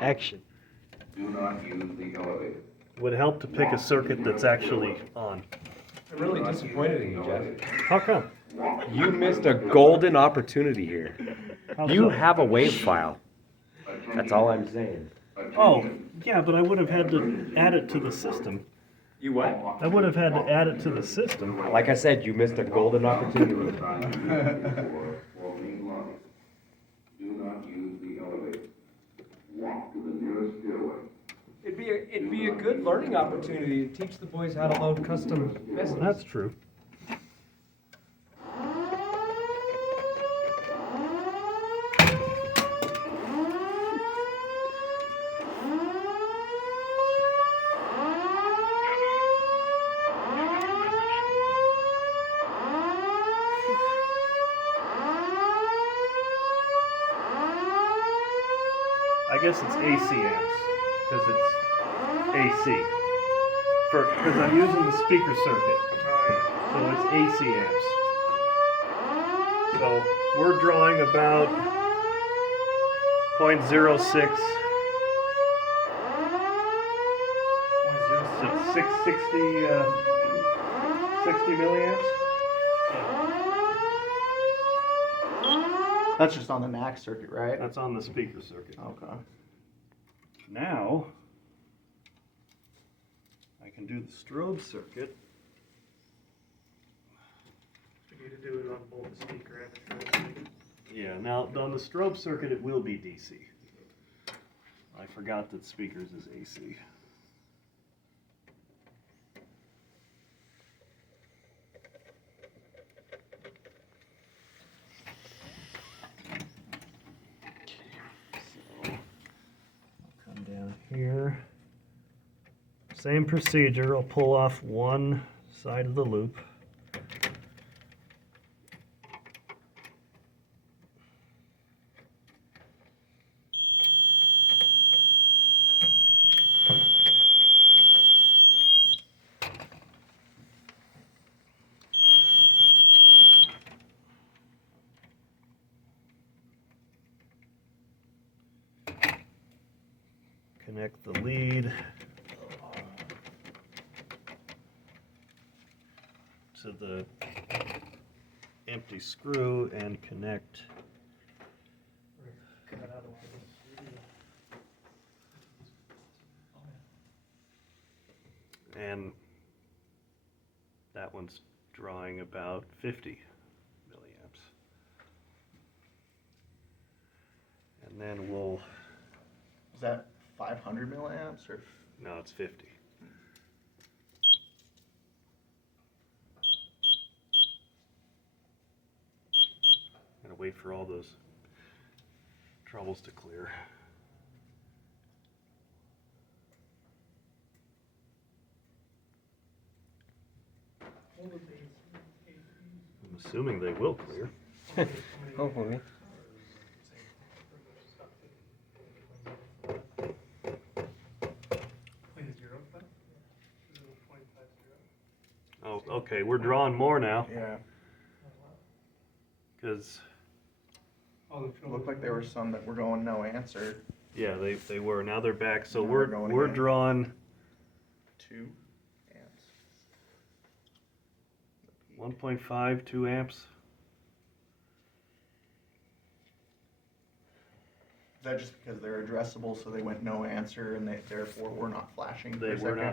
Action. Do not use the elevator. Would help to pick a circuit that's actually on. I'm really disappointed in you, Jeff. How come? You missed a golden opportunity here. How You so? have a wave file. That's all I'm saying. Oh, yeah, but I would have had to add it to the system. You what? I would have had to add it to the system. Like I said, you missed a golden opportunity. Or main lobby. Do not use the elevator. Walk to the nearest stairway. It'd be a good learning opportunity to teach the boys how to load custom missiles. That's true. I guess it's AC amps, because it's AC. Because I'm using the speaker circuit, so it's AC amps. So we're drawing about 0.06, 60 milliamps. That's just on the max circuit, right? That's on the speaker circuit. Okay. Now, I can do the strobe circuit. We need to do it on both the speaker and the strobe circuit. Yeah, now on the strobe circuit it will be DC. I forgot that speakers is AC. So, I'll come down here. Same procedure, I'll pull off one side of the loop. Connect the lead to the empty screw and connect and that one's drawing about 50 milliamps. And then we'll, Is that 500 milliamps or? no, it's 50. Gotta wait for all those troubles to clear. I'm assuming they will clear. Hopefully. Oh, okay, we're drawing more now, Yeah. because, Looked like there were some that were going no answer. yeah, they were, now they're back, so Now we're, they're going we're again. drawing 2 amps. 1.5, 2 amps. Is that just because they're addressable, so they went no answer and they therefore were not flashing for They a were second? not